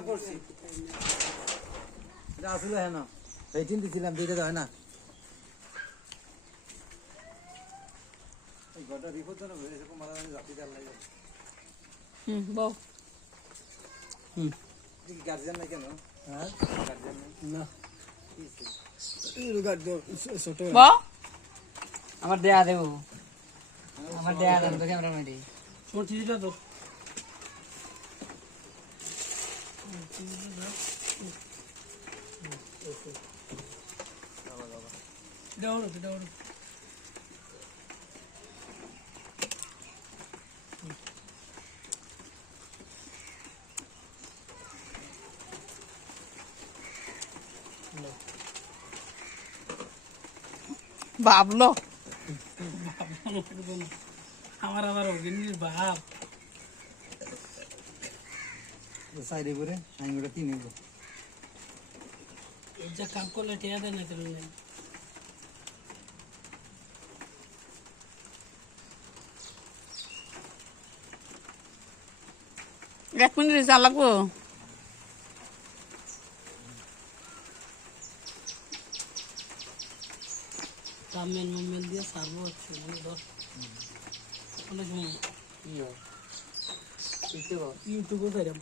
করছি এটা আসলে হ্যাঁ না এইটিন দিছিলাম দিতে হয় না এই গটা রিপোর্ট না এরকম মারা জাতি জাল লাগে বউ কি গার্জিয়ান নাই কেন হ্যাঁ গার্জিয়ান না ছোট বউ আমার দেয়া দেব আমার দেয়া দেন তো ক্যামেরা মেরে তোমার চিঠিটা তো দাও দাও ভাবলো আমার আবার অগ্নির ভাব সাইডে করে আমি ওটা কিনে নেব এই যা কাম করলে টেয়া দেয় না কেন নেই এক মিনিট রিচার্জ লাগবো তামেল মামেল দিয়ে সারবো হচ্ছে মানে ধর অনেক সময় ইউটিউবে পাইলাম